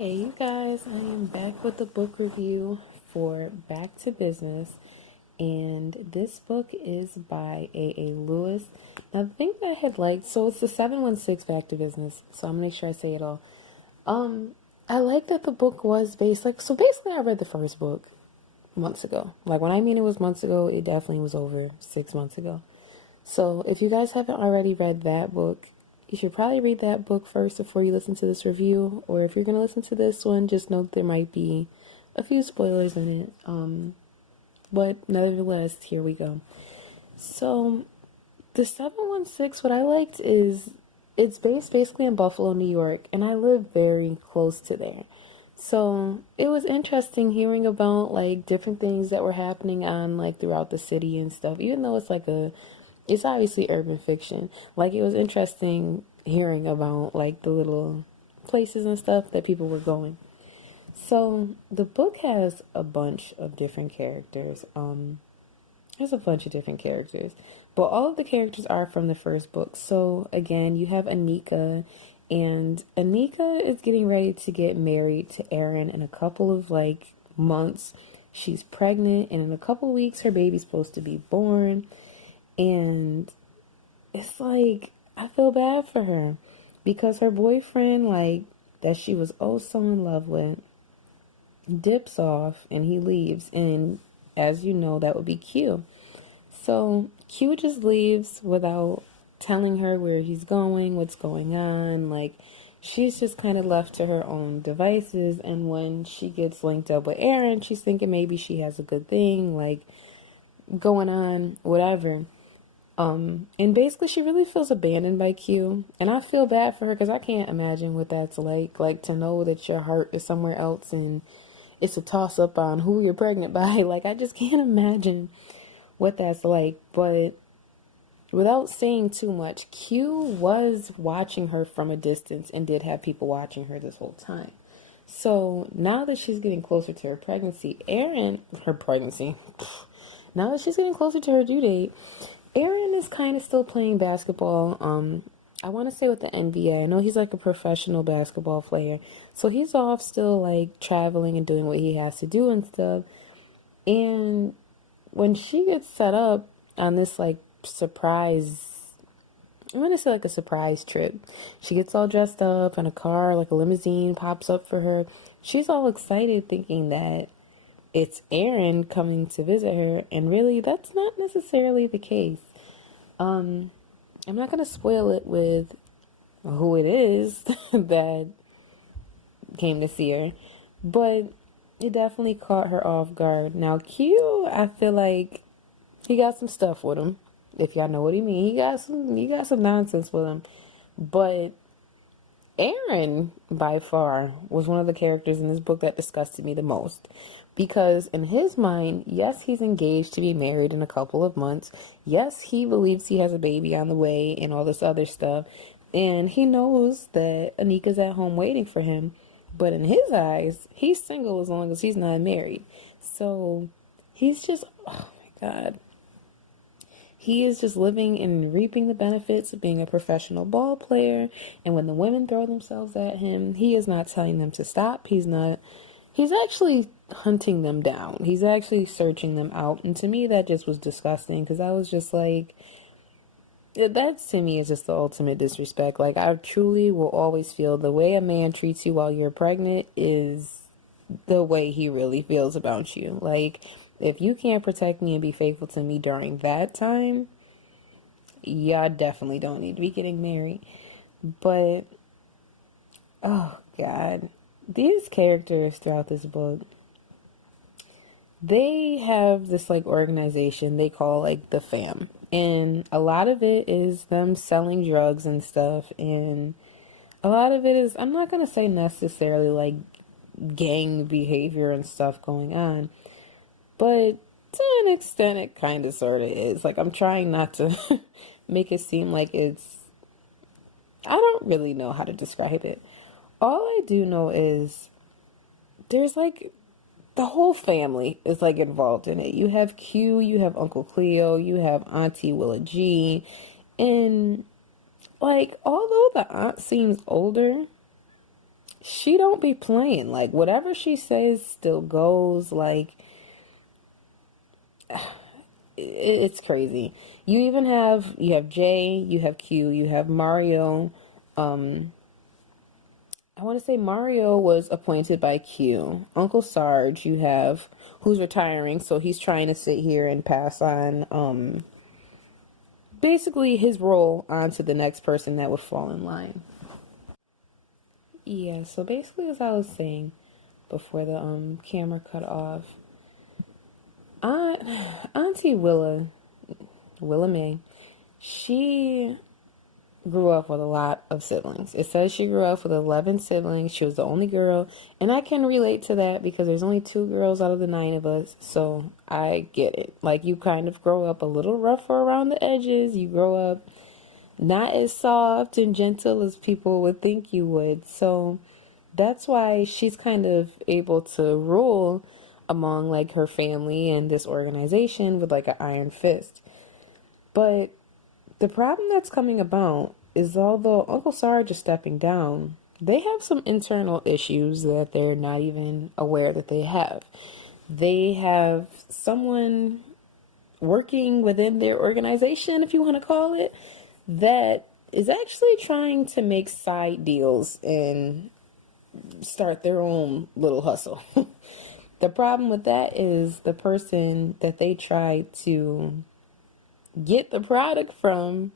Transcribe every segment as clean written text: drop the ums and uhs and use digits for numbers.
Hey you guys, I am back with the book review for Back to Business, and this book is by A.A.Lewis. Now, the thing that I had liked, so it's the 716 Back to Business, so I'm gonna make sure I say it all. I like that the book was based, so basically I read the first book months ago. Like, when I mean it was months ago, it definitely was over 6 months ago. So if you guys haven't already read that book, you should probably read that book first before you listen to this review. Or if you're going to listen to this one, just know that there might be a few spoilers in it. But nevertheless, here we go. So the 716, what I liked is it's based basically in Buffalo, New York, and I live very close to there. So it was interesting hearing about like different things that were happening on like throughout the city and stuff, even though it's obviously urban fiction. Like, it was interesting hearing about like the little places and stuff that people were going. So the book has a bunch of different characters. There's a bunch of different characters, but all of the characters are from the first book. So again, you have Anika, and Anika is getting ready to get married to Aaron in a couple of like months. She's pregnant, and in a couple weeks, her baby's supposed to be born. And it's like, I feel bad for her because her boyfriend, like, that she was oh so in love with, dips off and he leaves. And as you know, that would be Q. So Q just leaves without telling her where he's going, what's going on. Like, she's just kind of left to her own devices. And when she gets linked up with Aaron, she's thinking maybe she has a good thing, like, going on, whatever. And basically she really feels abandoned by Q, and I feel bad for her because I can't imagine what that's like to know that your heart is somewhere else and it's a toss up on who you're pregnant by. Like, I just can't imagine what that's like. But without saying too much, Q was watching her from a distance and did have people watching her this whole time. So now that she's getting closer to her pregnancy, now that she's getting closer to her due date, Aaron is kind of still playing basketball. I want to say with the NBA. I know he's like a professional basketball player. So he's off still like traveling and doing what he has to do and stuff. And when she gets set up on this like surprise, I'm going to say like a surprise trip. She gets all dressed up in a car, like a limousine pops up for her. She's all excited thinking that it's Aaron coming to visit her, and really that's not necessarily the case. I'm not going to spoil it with who it is that came to see her, but it definitely caught her off guard. Now Q, I feel like he got some stuff with him, if y'all know what he mean. He got some nonsense with him, but Aaron, by far, was one of the characters in this book that disgusted me the most. Because in his mind, yes, he's engaged to be married in a couple of months. Yes, he believes he has a baby on the way and all this other stuff. And he knows that Anika's at home waiting for him. But in his eyes, he's single as long as he's not married. So he's just, oh my God. He is just living and reaping the benefits of being a professional ball player. And when the women throw themselves at him, he is not telling them to stop. He's actually hunting them down. He's actually searching them out. And to me, that just was disgusting because I was just like, that to me is just the ultimate disrespect. Like, I truly will always feel the way a man treats you while you're pregnant is the way he really feels about you. Like, if you can't protect me and be faithful to me during that time, yeah, I definitely don't need to be getting married. But, oh God, these characters throughout this book, they have this like organization they call like the fam. And a lot of it is them selling drugs and stuff. And a lot of it is, I'm not going to say necessarily like gang behavior and stuff going on. But to an extent, it kind of sort of is. Like, I'm trying not to make it seem like it's... I don't really know how to describe it. All I do know is there's, like, the whole family is, like, involved in it. You have Q, you have Uncle Cleo, you have Auntie Willa G. And, like, although the aunt seems older, she don't be playing. Like, whatever she says still goes. Like, it's crazy. You have J, you have Q, you have Mario. Um, I want to say Mario was appointed by Q. Uncle Sarge, you have who's retiring, so he's trying to sit here and pass on basically his role onto the next person that would fall in line. Yeah, so basically as I was saying before the camera cut off, Aunt Auntie Willa May, she grew up with a lot of siblings. It says she grew up with 11 siblings. She was the only girl. And I can relate to that because there's only 2 girls out of the 9 of us. So I get it. Like, you kind of grow up a little rougher around the edges. You grow up not as soft and gentle as people would think you would. So that's why she's kind of able to rule among like her family and this organization with like an iron fist. But the problem that's coming about is although Uncle Sarge is stepping down, they have some internal issues that they're not even aware that they have. They have someone working within their organization, if you want to call it, that is actually trying to make side deals and start their own little hustle. The problem with that is the person that they tried to get the product from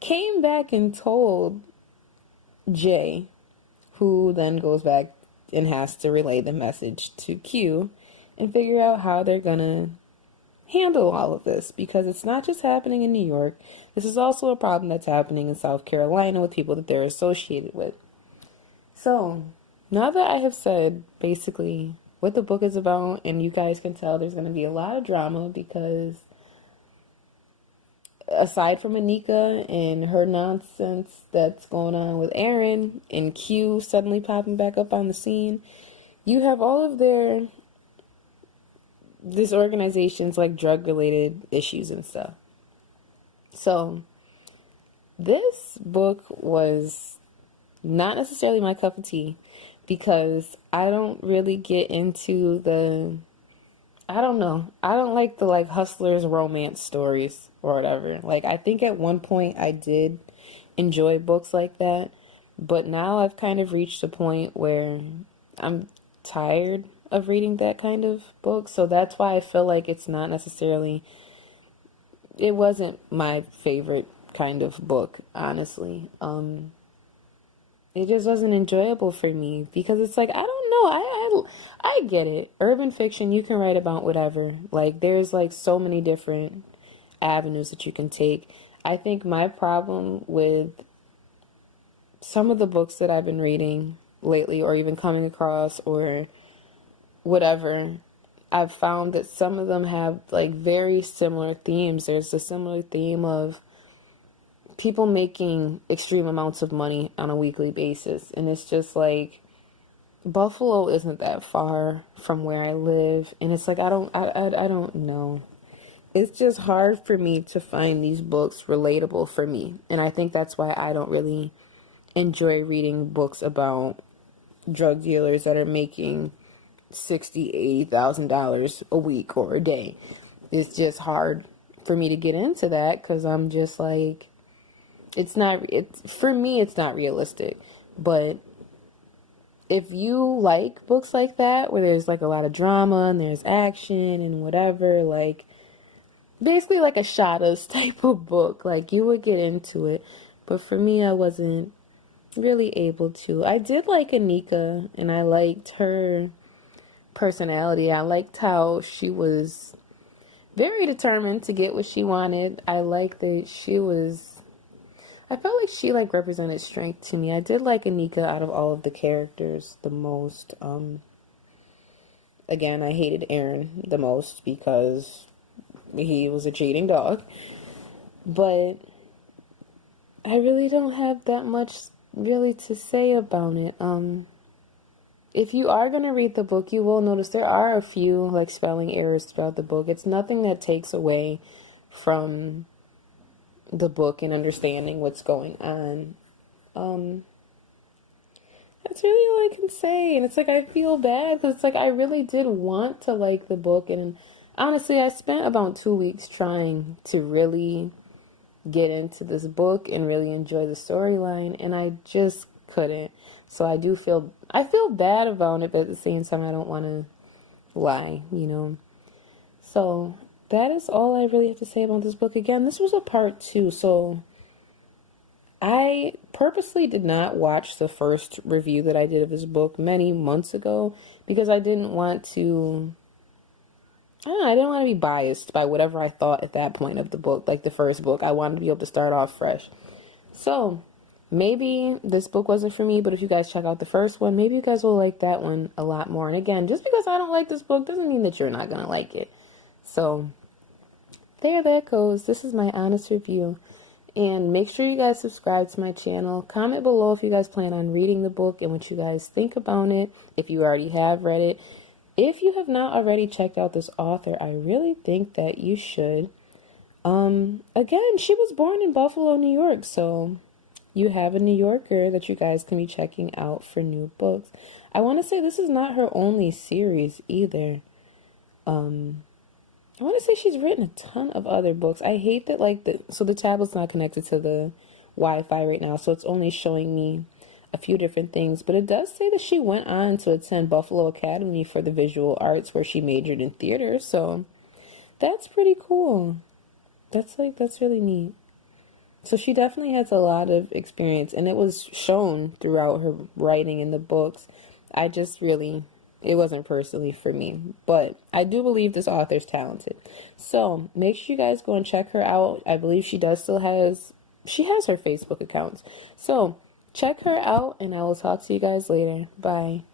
came back and told Jay, who then goes back and has to relay the message to Q and figure out how they're gonna handle all of this, because it's not just happening in New York. This is also a problem that's happening in South Carolina with people that they're associated with. So now that I have said basically what the book is about, and you guys can tell there's going to be a lot of drama because aside from Anika and her nonsense that's going on with Aaron and Q suddenly popping back up on the scene, you have all of this organization's like drug related issues and stuff. So this book was not necessarily my cup of tea because I don't really get into I don't know. I don't like the like hustlers romance stories or whatever. Like, I think at one point I did enjoy books like that, but now I've kind of reached a point where I'm tired of reading that kind of book. So that's why I feel like it wasn't my favorite kind of book, honestly. It just wasn't enjoyable for me because it's like, I don't know. I get it. Urban fiction, you can write about whatever. Like, there's like so many different avenues that you can take. I think my problem with some of the books that I've been reading lately or even coming across or whatever, I've found that some of them have like very similar themes. There's a similar theme of people making extreme amounts of money on a weekly basis. And it's just like, Buffalo isn't that far from where I live. And it's like, I don't know. It's just hard for me to find these books relatable for me. And I think that's why I don't really enjoy reading books about drug dealers that are making $60,000-$80,000 a week or a day. It's just hard for me to get into that because I'm just like, for me, it's not realistic. But if you like books like that, where there's like a lot of drama and there's action and whatever, like basically like a Shadows type of book, like you would get into it. But for me, I wasn't really able to. I did like Anika and I liked her personality. I liked how she was very determined to get what she wanted. I liked that I felt like she like represented strength to me. I did like Anika out of all of the characters the most. Again, I hated Aaron the most because he was a cheating dog. But I really don't have that much really to say about it. If you are going to read the book, you will notice there are a few like spelling errors throughout the book. It's nothing that takes away from the book and understanding what's going on. That's really all I can say. And it's like I feel bad because it's like I really did want to like the book. And honestly, I spent about 2 weeks trying to really get into this book and really enjoy the storyline, and I just couldn't. So I feel bad about it, but at the same time I don't want to lie, you know. So that is all I really have to say about this book. Again, this was a part 2, so I purposely did not watch the first review that I did of this book many months ago because I didn't want to, I didn't want to be biased by whatever I thought at that point of the book, like the first book. I wanted to be able to start off fresh. So maybe this book wasn't for me, but if you guys check out the first one, maybe you guys will like that one a lot more. And again, just because I don't like this book doesn't mean that you're not going to like it. So there that goes. This is my honest review. And make sure you guys subscribe to my channel. Comment below if you guys plan on reading the book and what you guys think about it, if you already have read it. If you have not already checked out this author, I really think that you should. Again, she was born in Buffalo, New York, so you have a New Yorker that you guys can be checking out for new books. I want to say this is not her only series either. I want to say she's written a ton of other books. I hate that the tablet's not connected to the Wi-Fi right now, so it's only showing me a few different things. But it does say that she went on to attend Buffalo Academy for the Visual Arts, where she majored in theater. So that's pretty cool. That's really neat. So she definitely has a lot of experience, and it was shown throughout her writing in the books. It wasn't personally for me, but I do believe this author's talented. So make sure you guys go and check her out. I believe she has her Facebook accounts. So check her out, and I will talk to you guys later. Bye.